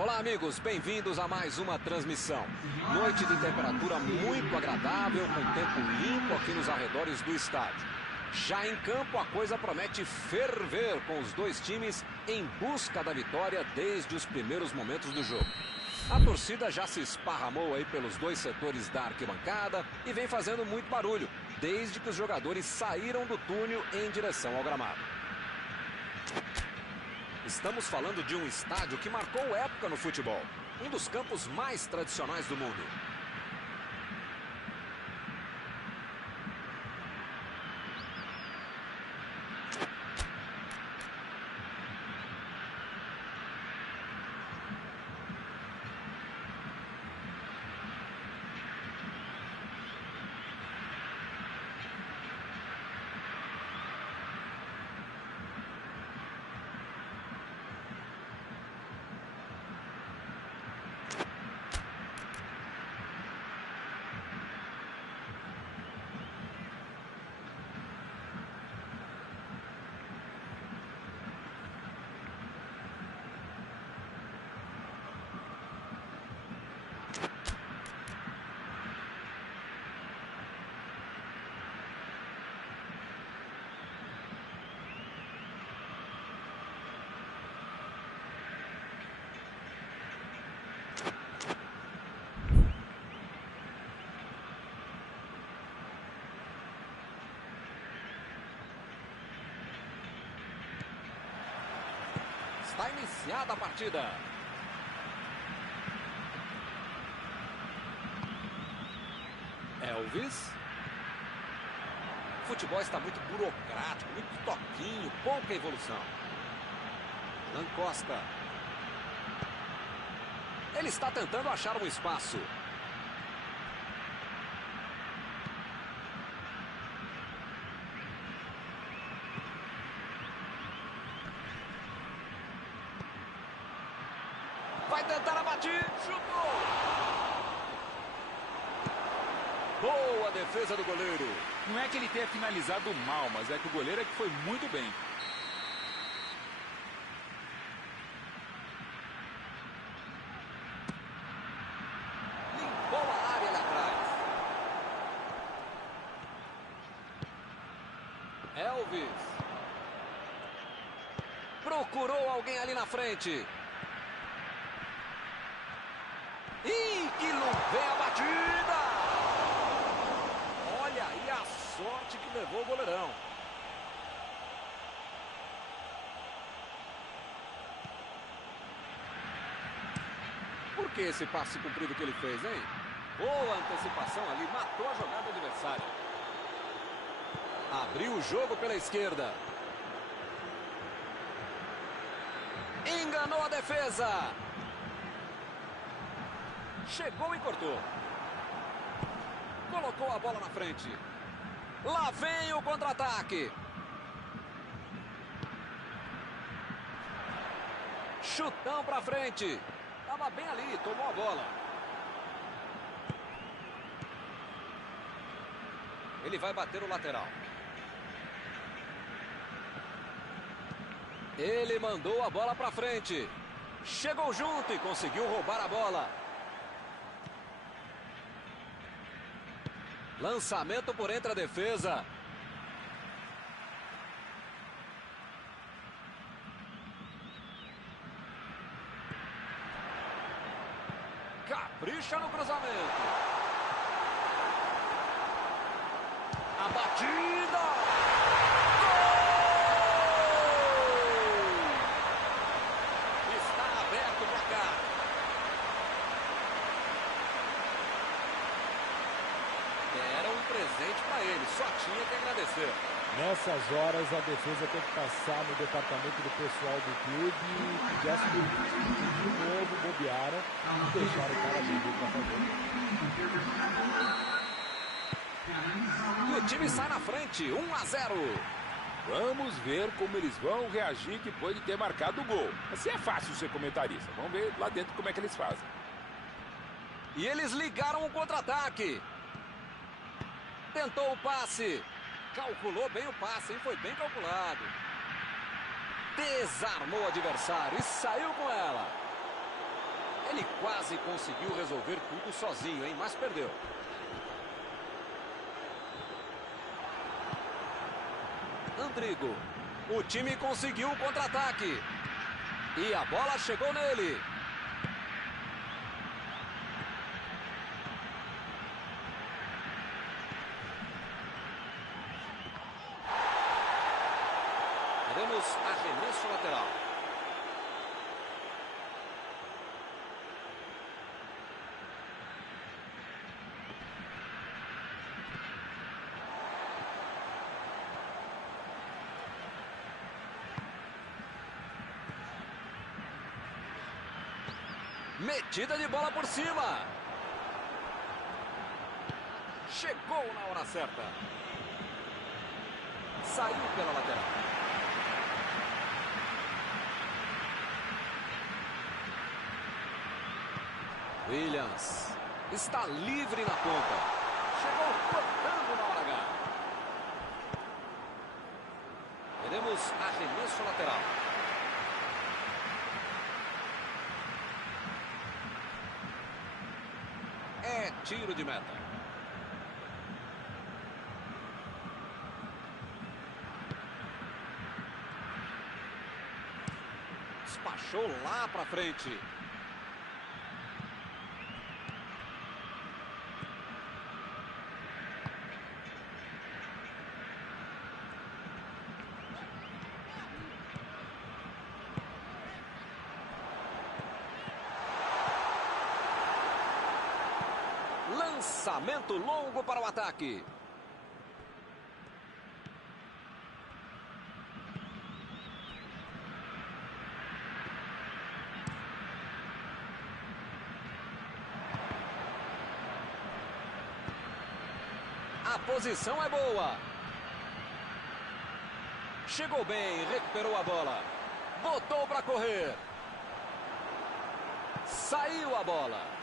Olá, amigos, bem-vindos a mais uma transmissão. Noite de temperatura muito agradável, com tempo limpo aqui nos arredores do estádio. Já em campo, a coisa promete ferver com os dois times em busca da vitória desde os primeiros momentos do jogo. A torcida já se esparramou aí pelos dois setores da arquibancada e vem fazendo muito barulho, desde que os jogadores saíram do túnel em direção ao gramado. Estamos falando de um estádio que marcou época no futebol. Um dos campos mais tradicionais do mundo. Está iniciada a partida. Elvis. O futebol está muito burocrático, muito toquinho, pouca evolução. Alan Costa. Ele está tentando achar um espaço. Vai tentar a batida. Chutou. Boa defesa do goleiro. Não é que ele tenha finalizado mal, mas é que o goleiro é que foi muito bem. Limpou a área ali atrás. Elvis. Procurou alguém ali na frente. Ih, que não vem a batida! Olha aí a sorte que levou o goleirão. Por que esse passe comprido que ele fez, hein? Boa antecipação ali, matou a jogada adversária. Abriu o jogo pela esquerda. Enganou a defesa. Chegou e cortou. Colocou a bola na frente. Lá vem o contra-ataque. Chutão pra frente. Tava bem ali, tomou a bola. Ele vai bater o lateral. Ele mandou a bola pra frente. Chegou junto e conseguiu roubar a bola. Lançamento por entre a defesa. Capricha no cruzamento. A batida. Gol! Está aberto o placar. Era um presente para ele, só tinha que agradecer. Nessas horas a defesa tem que passar no departamento do pessoal do clube e as políticas de novo bobearam e deixaram o cara livre para fazer. E o time sai na frente, 1-0. Vamos ver como eles vão reagir depois de ter marcado o gol. Assim é fácil ser comentarista. Vamos ver lá dentro como é que eles fazem. E eles ligaram o contra-ataque. Tentou o passe. Calculou bem o passe, hein? Foi bem calculado. Desarmou o adversário e saiu com ela. Ele quase conseguiu resolver tudo sozinho, hein? Mas perdeu. Andrigo. O time conseguiu o contra-ataque. E a bola chegou nele. Teremos arremesso lateral. Metida de bola por cima. Chegou na hora certa. Saiu pela lateral. Williams está livre na ponta. Chegou cortando na hora H. Teremos arremesso lateral. É tiro de meta. Despachou lá para frente. Lançamento longo para o ataque. A posição é boa. Chegou bem, recuperou a bola. Botou para correr. Saiu a bola.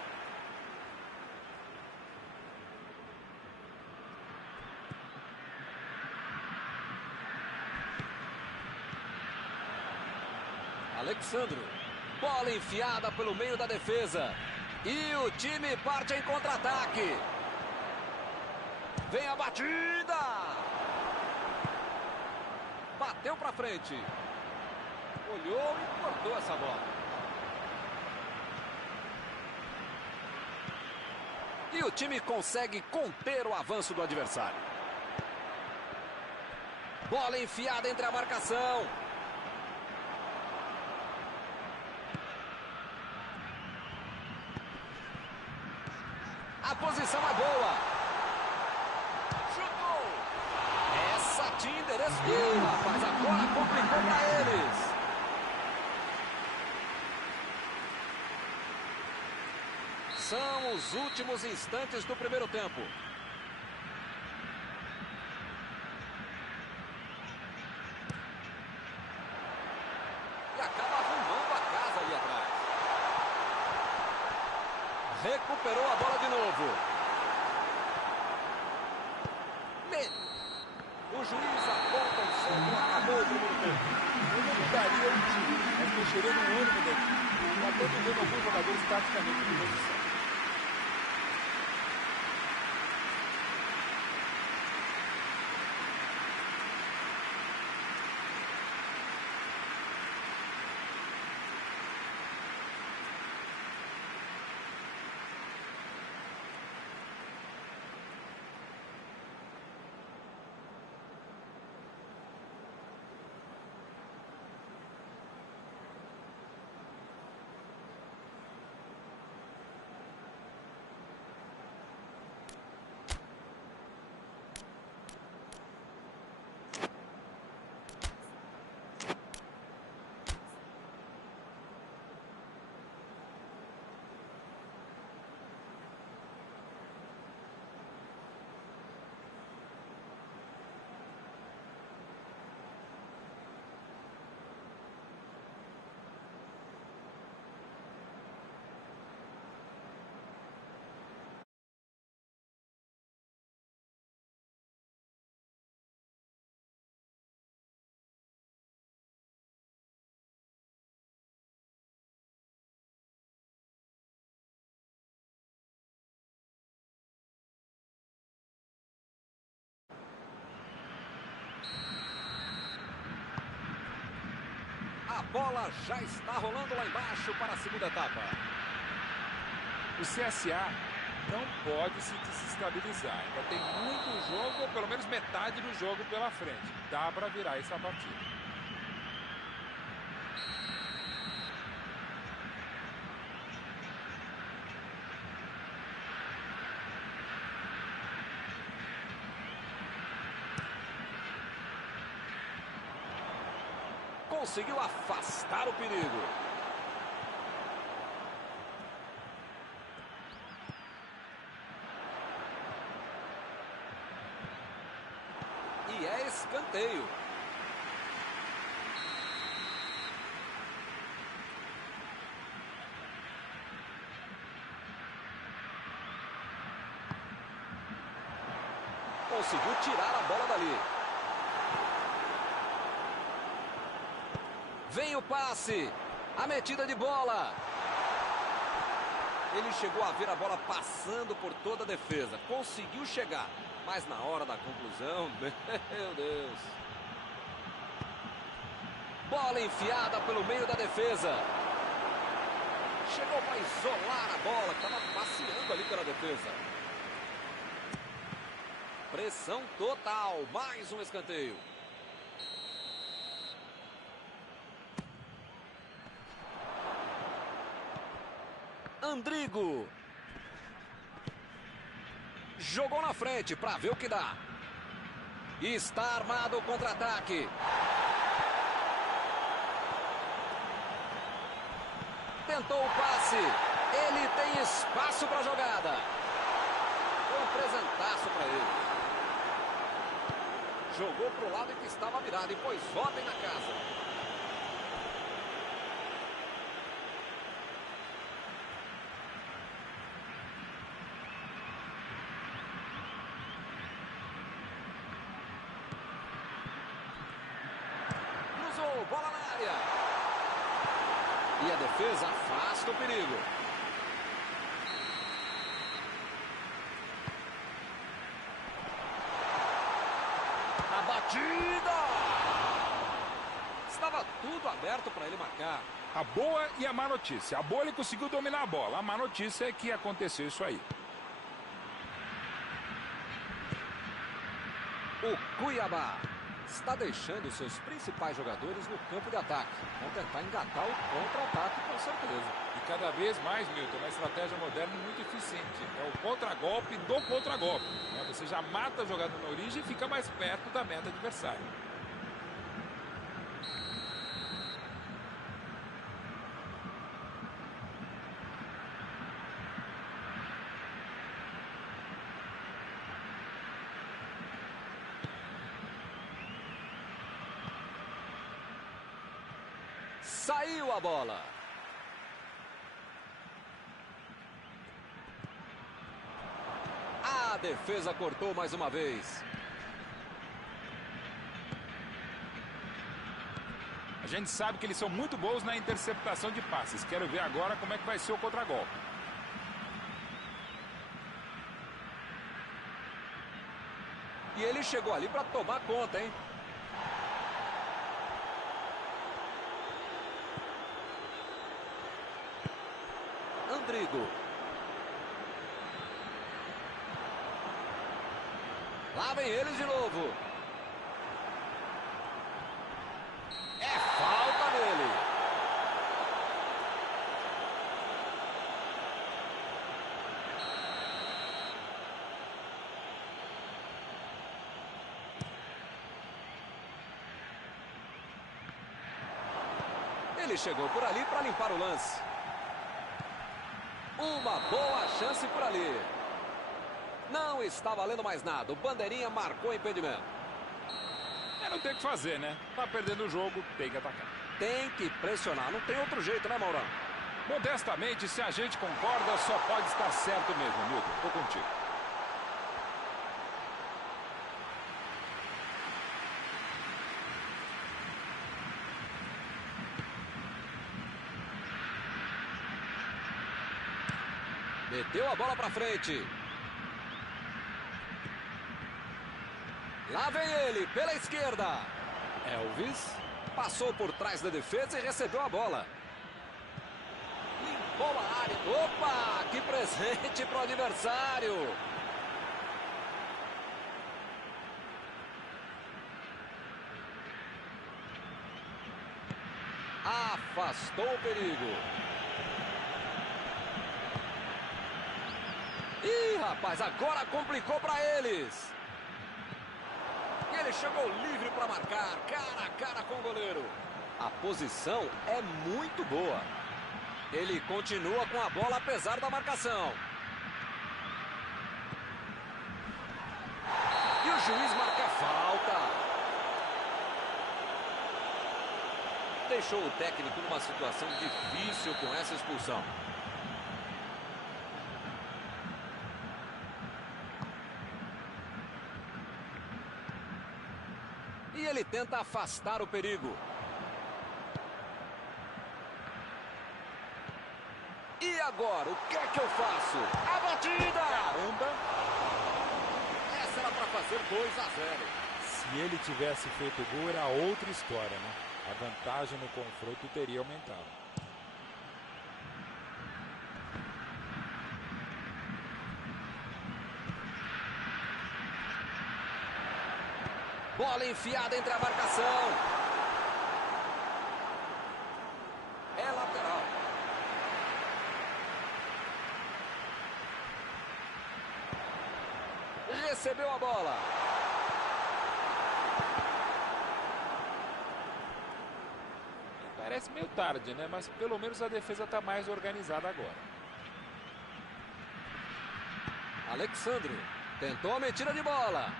Alexandro. Bola enfiada pelo meio da defesa. E o time parte em contra-ataque. Vem a batida. Bateu para frente. Olhou e cortou essa bola. E o time consegue conter o avanço do adversário. Bola enfiada entre a marcação. A posição é boa. Chutou. Essa tinha endereço. Ih, rapaz, agora complicou para eles. São os últimos instantes do primeiro tempo. E acaba arrumando a casa ali atrás. Recuperou a bola de novo. O juiz aponta o centro. Acabou o primeiro tempo. Eu não mudaria o time, mas mexeria no ânimo da equipe. Já estou vendo alguns jogadores taticamente de posição. A bola já está rolando lá embaixo para a segunda etapa. O CSA não pode se desestabilizar. Ainda tem muito jogo, ou pelo menos metade do jogo pela frente. Dá para virar essa partida. Conseguiu afastar o perigo. E é escanteio. Conseguiu tirar a bola dali. Vem o passe, a metida de bola. Ele chegou a ver a bola passando por toda a defesa. Conseguiu chegar, mas na hora da conclusão, meu Deus. Bola enfiada pelo meio da defesa. Chegou para isolar a bola, que estava passeando ali pela defesa. Pressão total, mais um escanteio. Andrigo. Jogou na frente para ver o que dá. Está armado o contra-ataque. Tentou o passe. Ele tem espaço para a jogada. Foi um presentaço para ele. Jogou para o lado em que estava virado e pôs ordem na casa. Bola na área. E a defesa afasta o perigo. A batida! Estava tudo aberto para ele marcar. A boa e a má notícia. A boa, ele conseguiu dominar a bola. A má notícia é que aconteceu isso aí. O Cuiabá está deixando seus principais jogadores no campo de ataque. Vão tentar engatar o contra-ataque, com certeza. E cada vez mais, Milton, uma estratégia moderna muito eficiente. É o contra-golpe do contra-golpe. Você já mata a jogada na origem e fica mais perto da meta adversária. Saiu a bola. A defesa cortou mais uma vez. A gente sabe que eles são muito bons na interceptação de passes. Quero ver agora como é que vai ser o contra-golpe. E ele chegou ali para tomar conta, hein? Andrigo. Lá vem eles de novo. É falta nele. Ele chegou por ali para limpar o lance. Uma boa chance por ali. Não está valendo mais nada. O bandeirinha marcou impedimento. Não tem o que fazer, né? Tá perdendo o jogo, tem que atacar. Tem que pressionar. Não tem outro jeito, né, Maurão? Modestamente, se a gente concorda, só pode estar certo mesmo, Milton. Tô contigo. Meteu a bola pra frente. Lá vem ele, pela esquerda. Elvis. Passou por trás da defesa e recebeu a bola. Limpou a área. Opa, que presente para o adversário. Afastou o perigo. Ih, rapaz, agora complicou para eles. E ele chegou livre para marcar, cara a cara com o goleiro. A posição é muito boa. Ele continua com a bola apesar da marcação. E o juiz marca falta. Deixou o técnico numa situação difícil com essa expulsão. E ele tenta afastar o perigo. E agora, o que é que eu faço? A batida! Caramba! Essa era para fazer 2-0. Se ele tivesse feito o gol, era outra história, né? A vantagem no confronto teria aumentado. Bola enfiada entre a marcação. É lateral. Recebeu a bola. Parece meio tarde, né? Mas pelo menos a defesa está mais organizada agora. Alexandre tentou a metida de bola.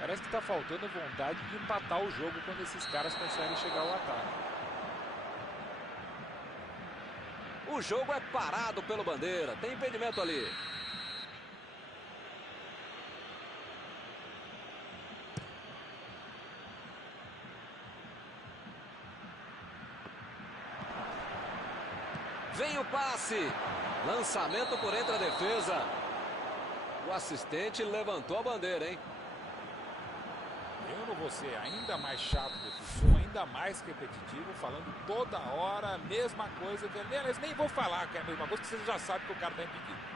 Parece que está faltando vontade de empatar o jogo quando esses caras conseguem chegar ao ataque. O jogo é parado pelo Bandeira. Tem impedimento ali. Vem o passe. Lançamento por entre a defesa. O assistente levantou a bandeira, hein? Eu não vou ser ainda mais chato desse som, ainda mais repetitivo, falando toda hora a mesma coisa. Aliás, nem vou falar que é a mesma coisa, porque você já sabe que o cara está impedido.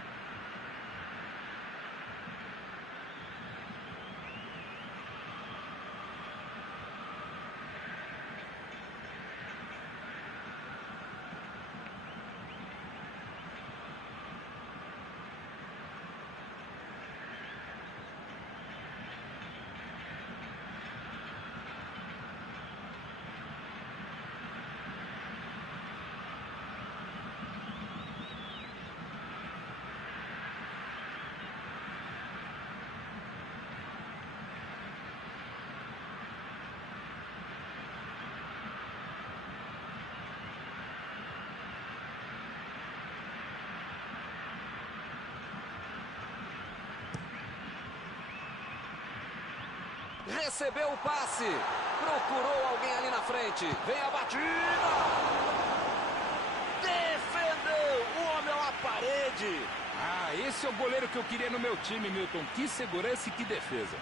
Recebeu o passe. Procurou alguém ali na frente. Vem a batida. Defendeu. O homem é uma parede. Ah, esse é o goleiro que eu queria no meu time, Milton. Que segurança e que defesa.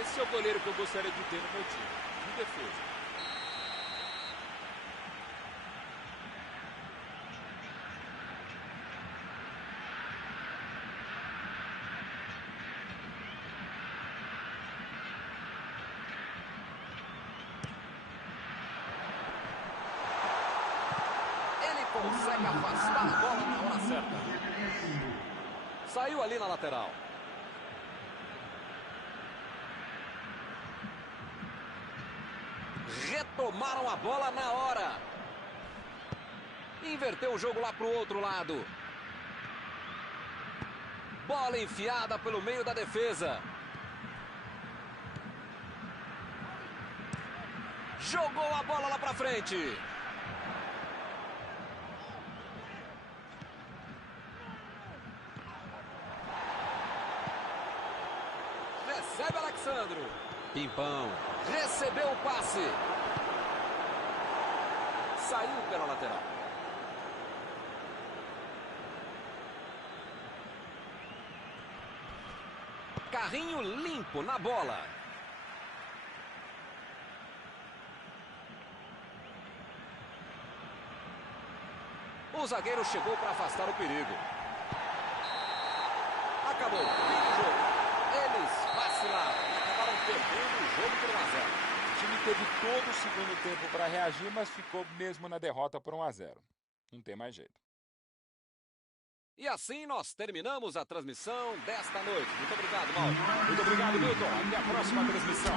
Esse é o goleiro que eu gostaria de ter no meu time. De defesa. Ele consegue afastar a bola na hora certa. Saiu ali na lateral. Retomaram a bola na hora. Inverteu o jogo lá para o outro lado. Bola enfiada pelo meio da defesa. Jogou a bola lá para frente. Recebe Alexandro. Pimpão. Recebeu o passe. Saiu pela lateral. Carrinho limpo na bola. O zagueiro chegou para afastar o perigo. Acabou. Fim do jogo. Eles vacilaram. Acabaram perdendo o jogo por 1 a 0. O time teve todo o segundo tempo para reagir, mas ficou mesmo na derrota por 1 a 0. Não tem mais jeito. E assim nós terminamos a transmissão desta noite. Muito obrigado, Mauro. Muito obrigado, Milton. Até a próxima transmissão.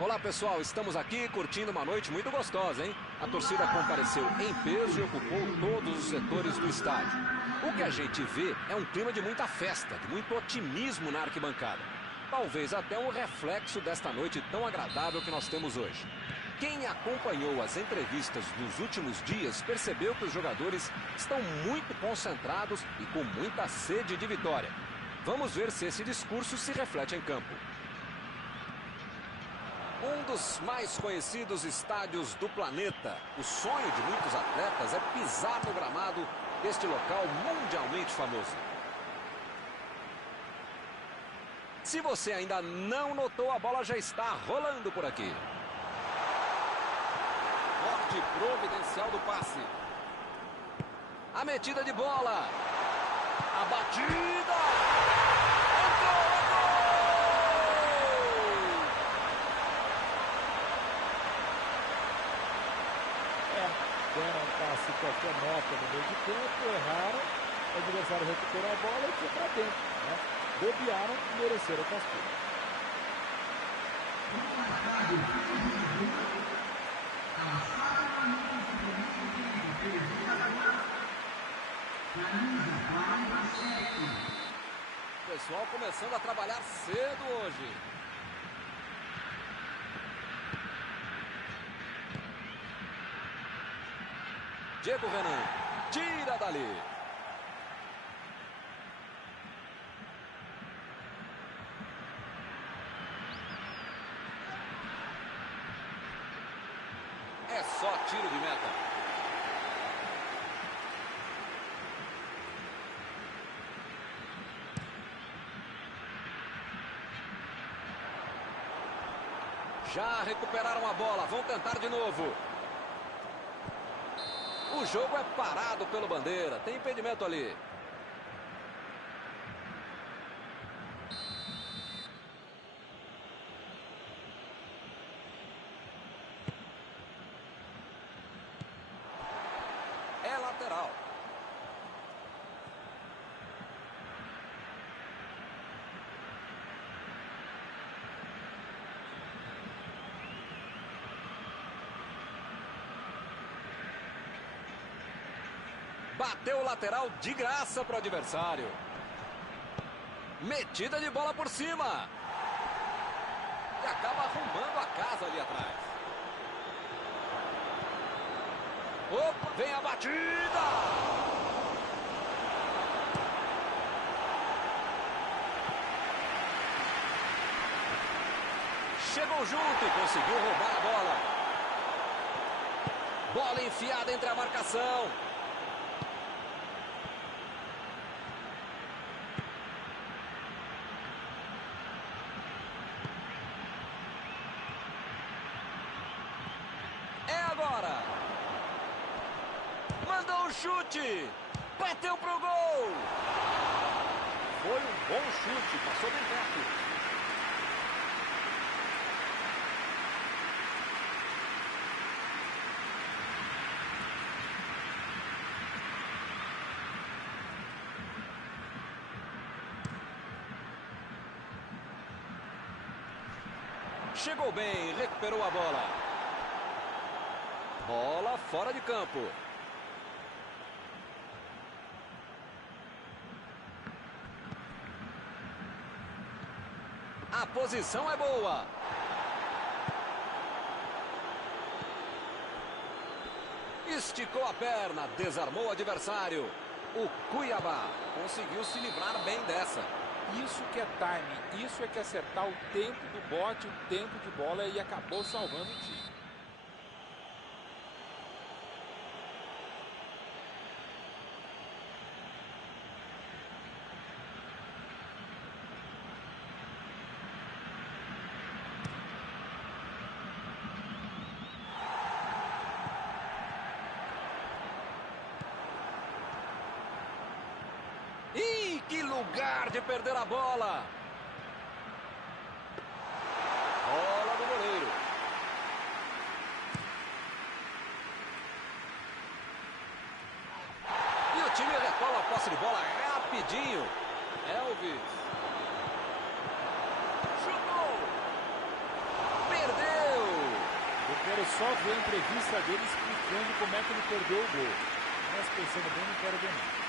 Olá pessoal, estamos aqui curtindo uma noite muito gostosa, hein? A torcida compareceu em peso e ocupou todos os setores do estádio. O que a gente vê é um clima de muita festa, de muito otimismo na arquibancada. Talvez até um reflexo desta noite tão agradável que nós temos hoje. Quem acompanhou as entrevistas dos últimos dias percebeu que os jogadores estão muito concentrados e com muita sede de vitória. Vamos ver se esse discurso se reflete em campo. Um dos mais conhecidos estádios do planeta. O sonho de muitos atletas é pisar no gramado deste local mundialmente famoso. Se você ainda não notou, a bola já está rolando por aqui. Corte providencial do passe. A metida de bola. A batida. Entrou! Deram um passe qualquer nota no meio de campo, erraram, o adversário recuperou a bola e foi para dentro, né? Bobearam e mereceram o castigo. O pessoal começando a trabalhar cedo hoje. Diego Renan, tira dali. É só tiro de meta. Já recuperaram a bola, vão tentar de novo. O jogo é parado pelo bandeira. Tem impedimento ali. É lateral. Bateu o lateral de graça para o adversário. Metida de bola por cima. E acaba arrumando a casa ali atrás. Opa, vem a batida. Chegou junto e conseguiu roubar a bola. Bola enfiada entre a marcação. Mandou um chute. Bateu pro gol. Foi um bom chute. Passou bem perto. Chegou bem. Recuperou a bola. Bola fora de campo. A posição é boa. Esticou a perna, desarmou o adversário. O Cuiabá conseguiu se livrar bem dessa. Isso que é time, isso é que é acertar o tempo do bote, o tempo de bola e acabou salvando o time. Ih, que lugar de perder a bola! Bola do goleiro. E o time retoma a posse de bola rapidinho. Elvis. Chutou! Perdeu! quero só ver a entrevista dele explicando como é que ele perdeu o gol. Mas pensando bem, não quero ver nada.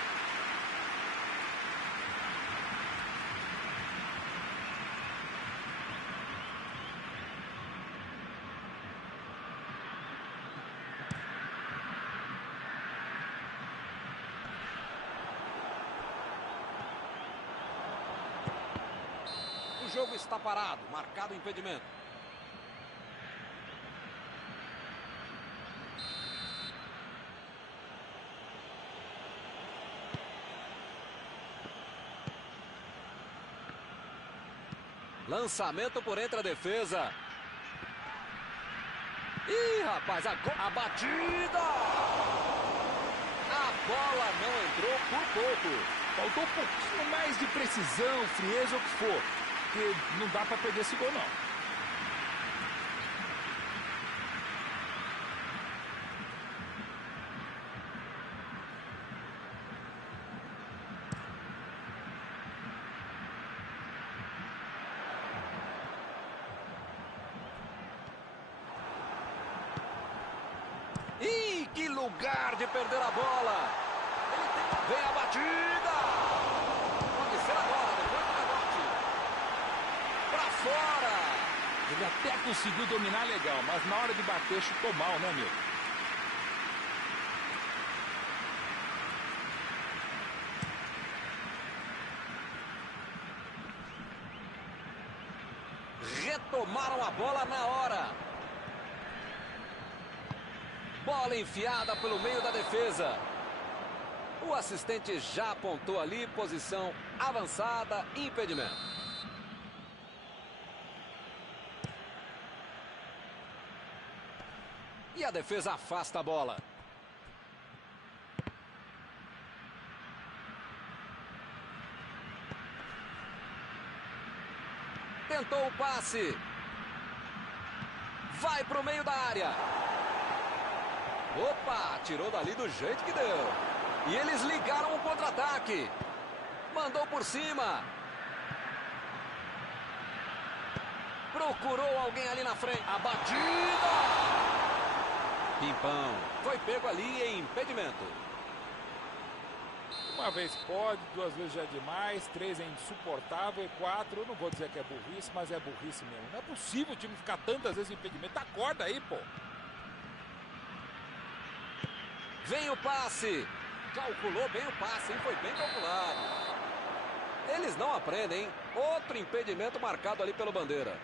O jogo está parado, marcado o impedimento. Lançamento por entre a defesa. Ih, rapaz, a batida! A bola não entrou por pouco. Faltou um pouquinho mais de precisão, frieza, ou o que for. Porque não dá para perder esse gol, não. Ih, que lugar de perder a bola! Vem a batida! Pode ser agora, depois do rebote. Pra fora! Ele até conseguiu dominar legal, mas na hora de bater chutou mal, né, meu? Retomaram a bola na hora. Bola enfiada pelo meio da defesa. O assistente já apontou ali, posição avançada, impedimento. E a defesa afasta a bola. Tentou o passe. Vai para o meio da área. Opa, tirou dali do jeito que deu. E eles ligaram o contra-ataque. Mandou por cima. Procurou alguém ali na frente. A batida! Pimpão. Foi pego ali em impedimento. Uma vez pode, duas vezes já é demais, três é insuportável, e quatro, eu não vou dizer que é burrice, mas é burrice mesmo. Não é possível o time ficar tantas vezes em impedimento. Acorda aí, pô. Vem o passe. Calculou bem o passe, hein? Foi bem calculado. Eles não aprendem, hein? Outro impedimento marcado ali pelo bandeira.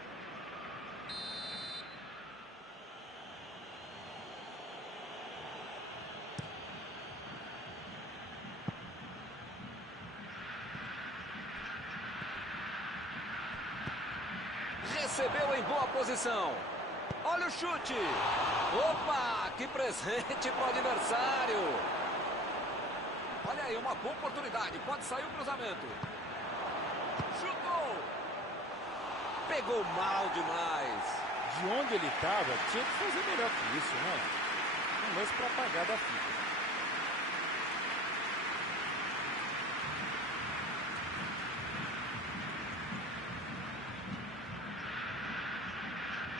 Recebeu em boa posição. Olha o chute. Opa, que presente para o adversário. Olha aí, uma boa oportunidade. Pode sair o cruzamento. Chutou. Pegou mal demais. De onde ele estava, tinha que fazer melhor que isso, né? Um lance para apagar da fita.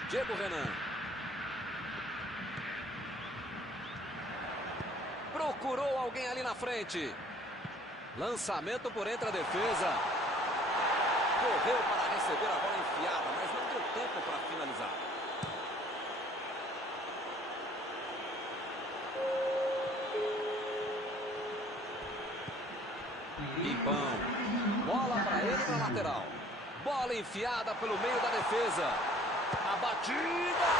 Diego Renan. Procurou alguém ali na frente. Lançamento por entre a defesa. Correu para receber a bola enfiada, mas não deu tempo para finalizar. Pimpão. Bola para ele na lateral. Bola enfiada pelo meio da defesa. A batida!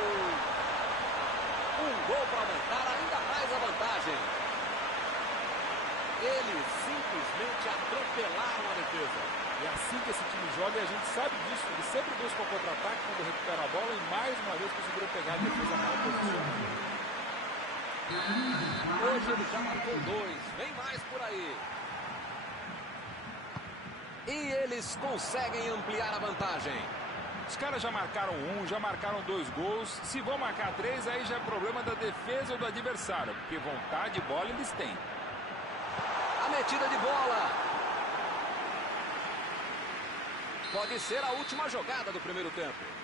Gol! Um gol para aumentar ainda mais a vantagem. Eles simplesmente atropelaram a defesa. É assim que esse time joga e a gente sabe disso. Ele sempre busca o contra-ataque quando recupera a bola e mais uma vez conseguiram pegar a defesa mal posicionada. Hoje ele já marcou 2. Vem mais por aí. E eles conseguem ampliar a vantagem. Os caras já marcaram 1, já marcaram 2 gols. Se vão marcar 3, aí já é problema da defesa ou do adversário. Porque vontade de bola eles têm. A metida de bola. Pode ser a última jogada do primeiro tempo.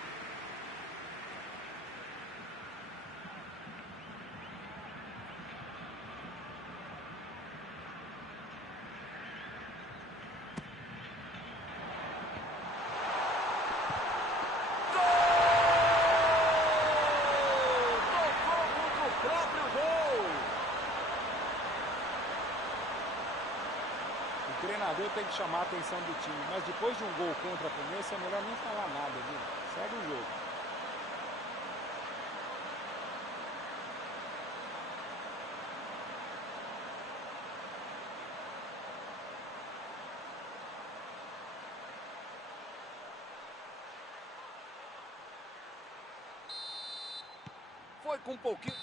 O treinador tem que chamar a atenção do time, mas depois de um gol contra a Fluminense é melhor nem falar nada, viu? Segue o jogo. Foi com um pouquinho...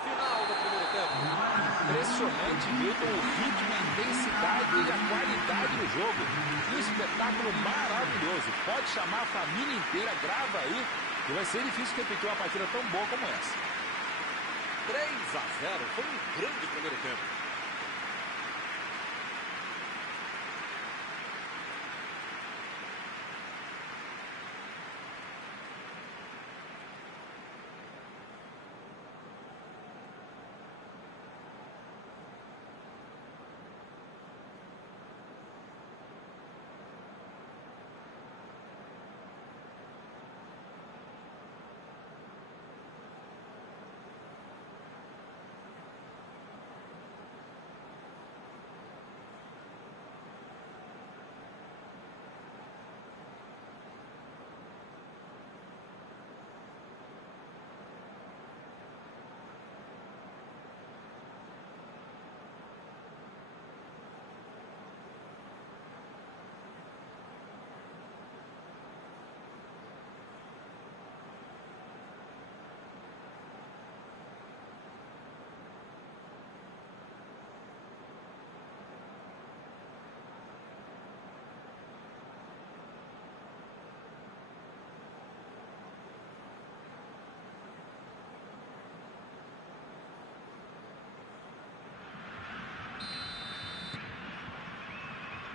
Final do primeiro tempo. Impressionante, Milton, o ritmo, a intensidade e a qualidade do jogo. Um espetáculo maravilhoso. Pode chamar a família inteira, grava aí, que vai ser difícil repetir uma partida tão boa como essa. 3-0, foi um grande primeiro tempo.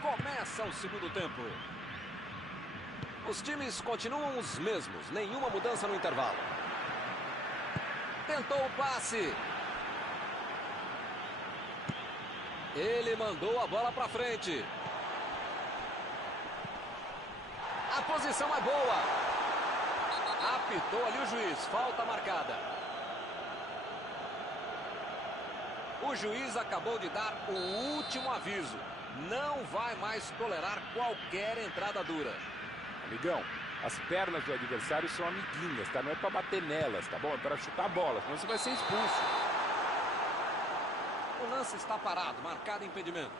Começa o segundo tempo. Os times continuam os mesmos, nenhuma mudança no intervalo. Tentou o passe. Ele mandou a bola para frente. A posição é boa. Apitou ali o juiz, falta marcada. O juiz acabou de dar o último aviso. Não vai mais tolerar qualquer entrada dura. Amigão, as pernas do adversário são amiguinhas, tá? Não é pra bater nelas, tá bom? É para chutar a bola, senão você vai ser expulso. O lance está parado, marcado impedimento.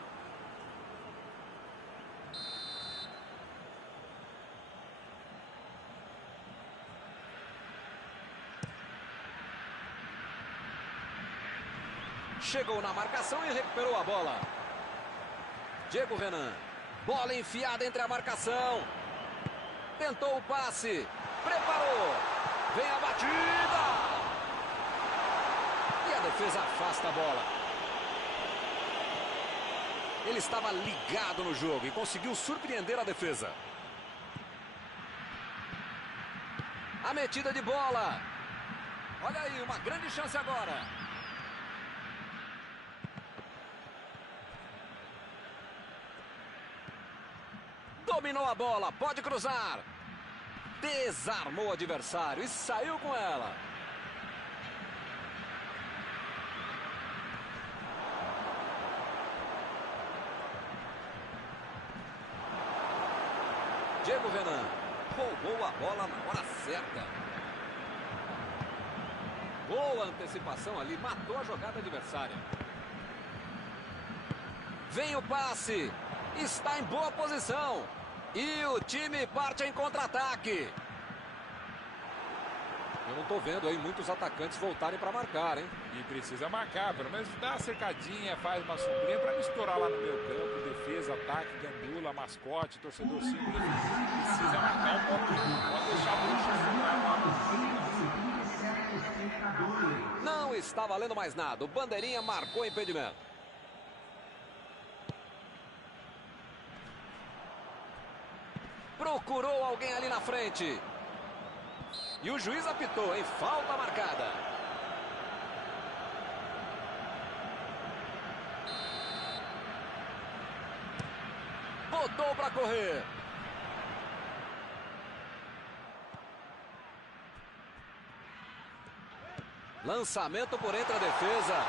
Chegou na marcação e recuperou a bola. Diego Renan. Bola enfiada entre a marcação. Tentou o passe. Preparou. Vem a batida. E a defesa afasta a bola. Ele estava ligado no jogo e conseguiu surpreender a defesa. A metida de bola. Olha aí, uma grande chance agora. Dominou a bola, pode cruzar. Desarmou o adversário e saiu com ela. Diego Renan roubou a bola na hora certa. Boa antecipação ali, matou a jogada adversária. Vem o passe. Está em boa posição. E o time parte em contra-ataque. Eu não estou vendo aí muitos atacantes voltarem para marcar, hein? E precisa marcar, pelo menos dá uma cercadinha, faz uma sombrinha para misturar lá no meio campo. Defesa, ataque, gandula, mascote, torcedor simples. Precisa marcar um pouquinho. Pode deixar a bucha. Não está valendo mais nada. O bandeirinha marcou impedimento. Procurou alguém ali na frente. E o juiz apitou, hein? Falta marcada. Botou para correr. Lançamento por entre a defesa.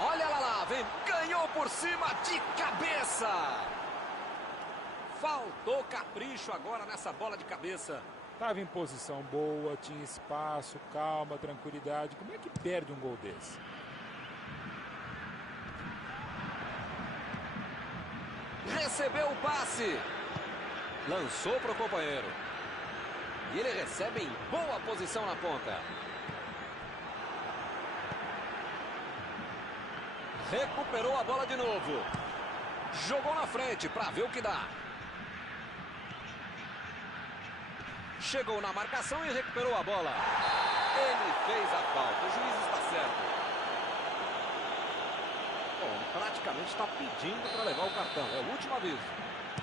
Olha lá, vem, ganhou por cima de cabeça. Faltou capricho agora nessa bola de cabeça. Estava em posição boa, tinha espaço, calma, tranquilidade. Como é que perde um gol desse? Recebeu o passe. Lançou para o companheiro. E ele recebe em boa posição na ponta. Recuperou a bola de novo. Jogou na frente para ver o que dá. Chegou na marcação e recuperou a bola. Ele fez a falta. O juiz está certo. Bom, ele praticamente está pedindo para levar o cartão. É o último aviso.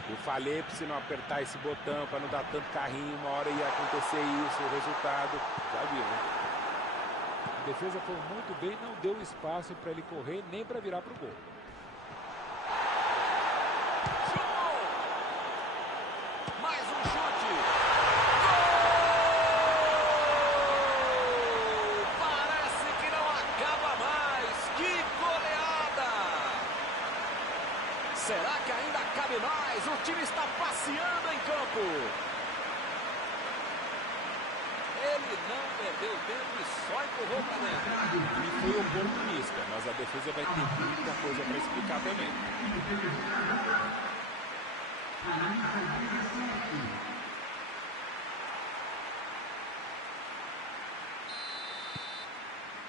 Eu falei para você não apertar esse botão, para não dar tanto carrinho. Uma hora ia acontecer isso, o resultado. Já viu, né? A defesa foi muito bem, não deu espaço para ele correr, nem para virar para o gol. Mais um chute. Gol! Parece que não acaba mais. Que goleada! Será que ainda cabe mais? O time está passeando em campo. Ele não perdeu tempo e só empurrou para dentro. E foi oportunista, mas a defesa vai ter muita coisa para explicar também.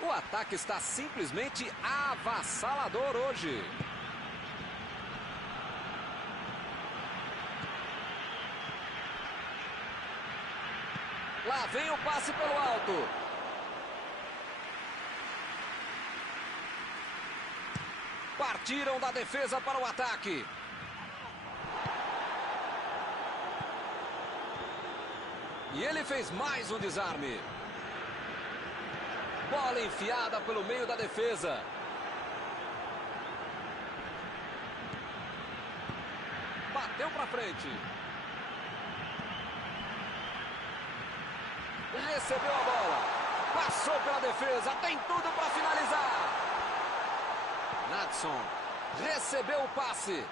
O ataque está simplesmente avassalador hoje. Lá vem o passe pelo alto. Partiram da defesa para o ataque. E ele fez mais um desarme. Bola enfiada pelo meio da defesa. Bateu para frente. Recebeu a bola. Passou pela defesa. Tem tudo para finalizar. Nadson recebeu o passe.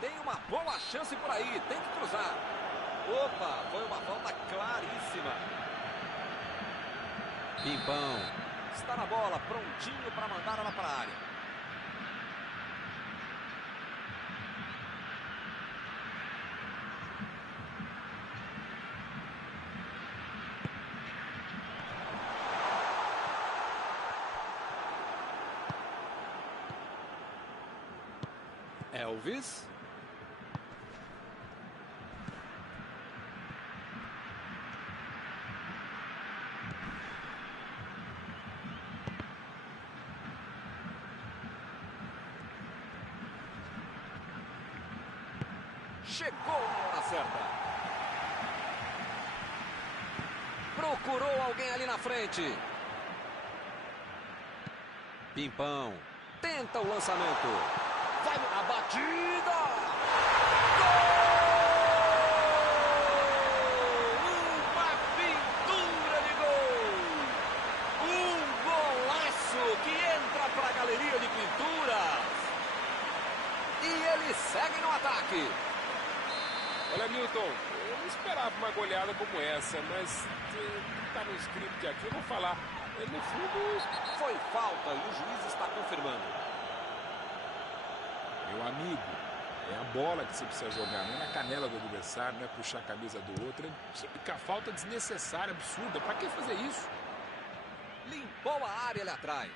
Tem uma boa chance por aí. Tem que cruzar. Opa, foi uma falta claríssima. Pimpão está na bola, prontinho para mandar ela para a área. Elvis. Chegou na hora certa. Procurou alguém ali na frente. Pimpão tenta o lançamento. Vai a batida! Gol! Uma pintura de gol! Um golaço que entra para a galeria de pinturas. E ele segue no ataque. Olha, Milton, eu não esperava uma goleada como essa, mas está no script aqui, eu vou falar. No fundo, foi falta e o juiz está confirmando. Meu amigo, é a bola que você precisa jogar, não é na canela do adversário, não é puxar a camisa do outro. É típica falta desnecessária, absurda. Pra que fazer isso? Limpou a área ali atrás.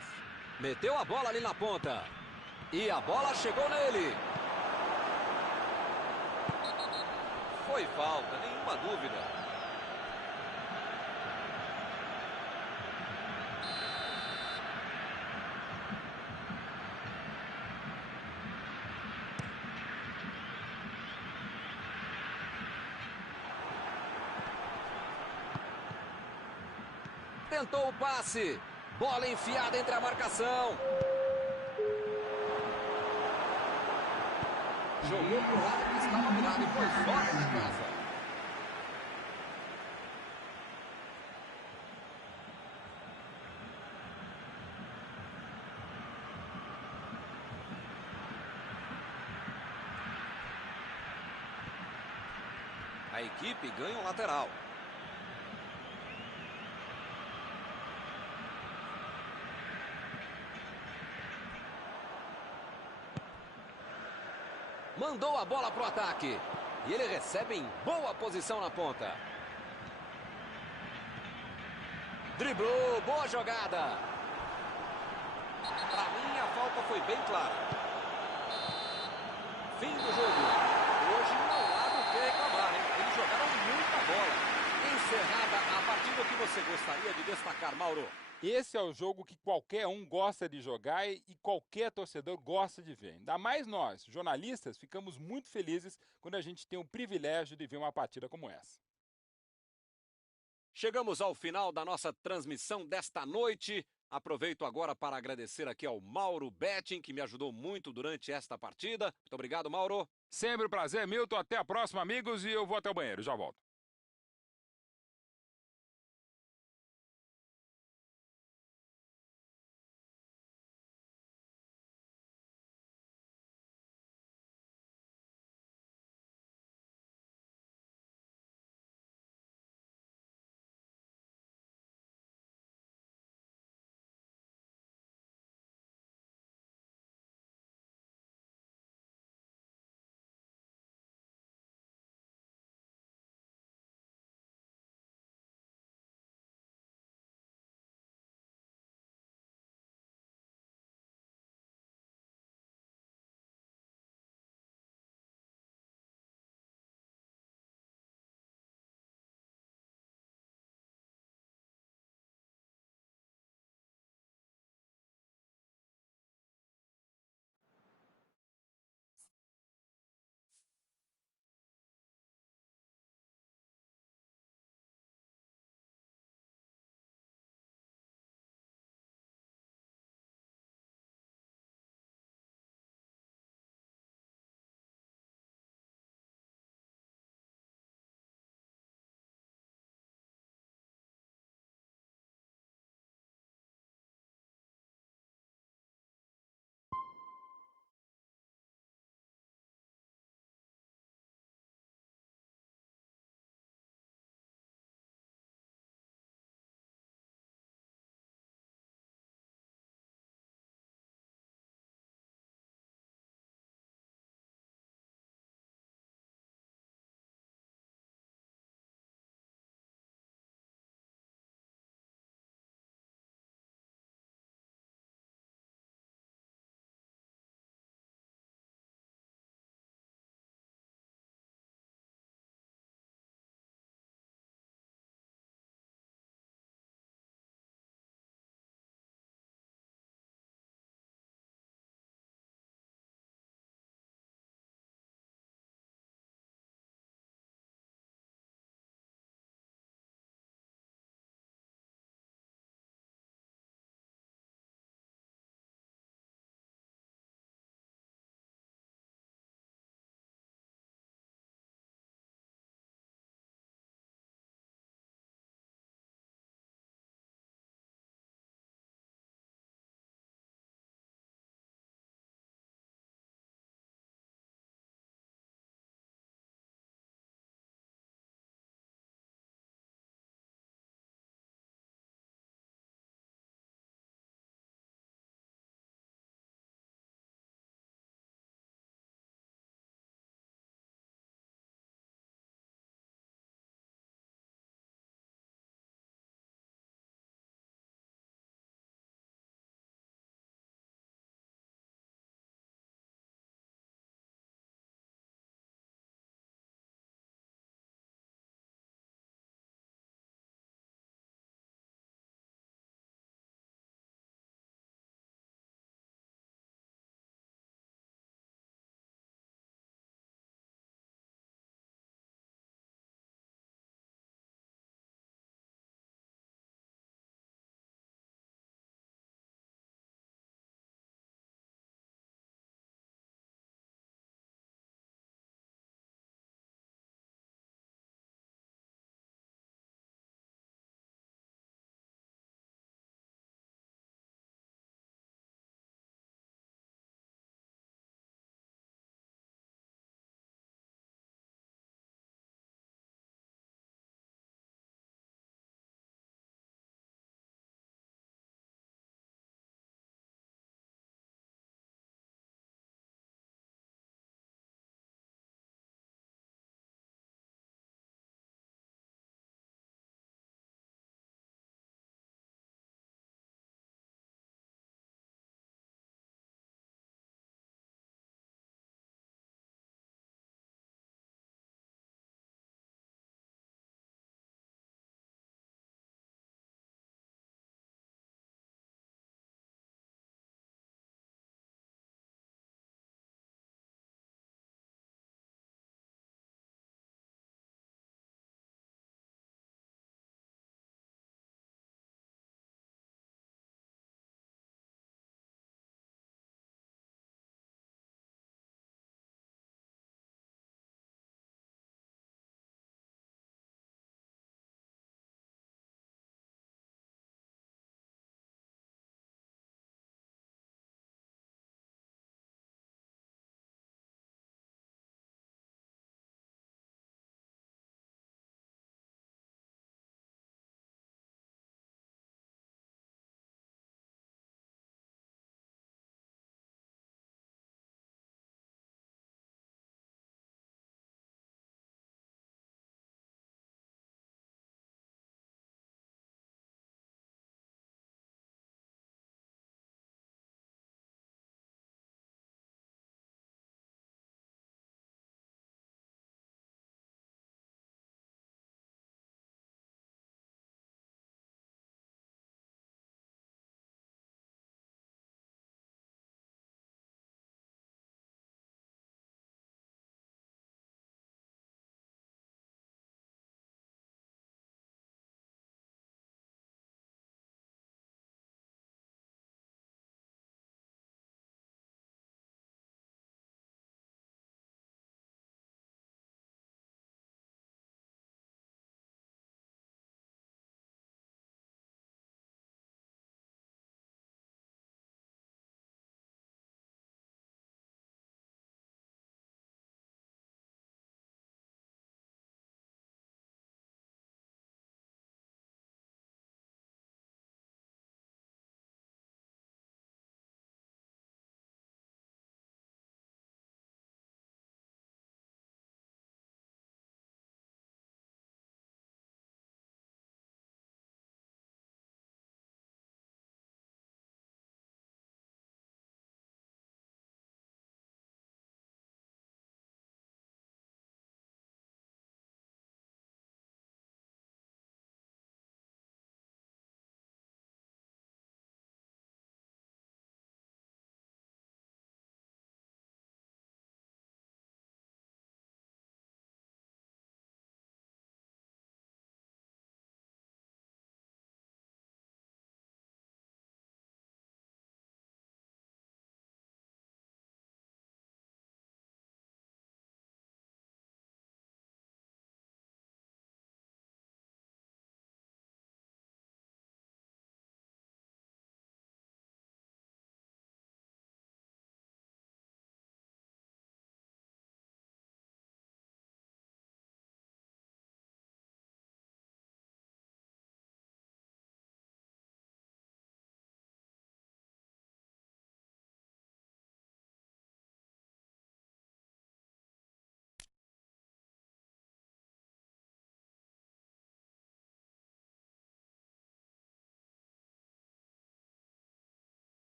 Meteu a bola ali na ponta. E a bola chegou nele. Foi falta, nenhuma dúvida. Tentou o passe. Bola enfiada entre a marcação. Jogou pro lado que estava virado e foi fora da casa. A equipe ganha o lateral. Mandou a bola para o ataque. E ele recebe em boa posição na ponta. Driblou, boa jogada. Para mim, a falta foi bem clara. Fim do jogo. Hoje não há do que reclamar, hein? Eles jogaram muita bola. Encerrada a partida, o que você gostaria de destacar, Mauro? Esse é o jogo que qualquer um gosta de jogar e qualquer torcedor gosta de ver. Ainda mais nós, jornalistas, ficamos muito felizes quando a gente tem o privilégio de ver uma partida como essa. Chegamos ao final da nossa transmissão desta noite. Aproveito agora para agradecer aqui ao Mauro Betting, que me ajudou muito durante esta partida. Muito obrigado, Mauro. Sempre um prazer, Milton. Até a próxima, amigos. E eu vou até o banheiro. Já volto.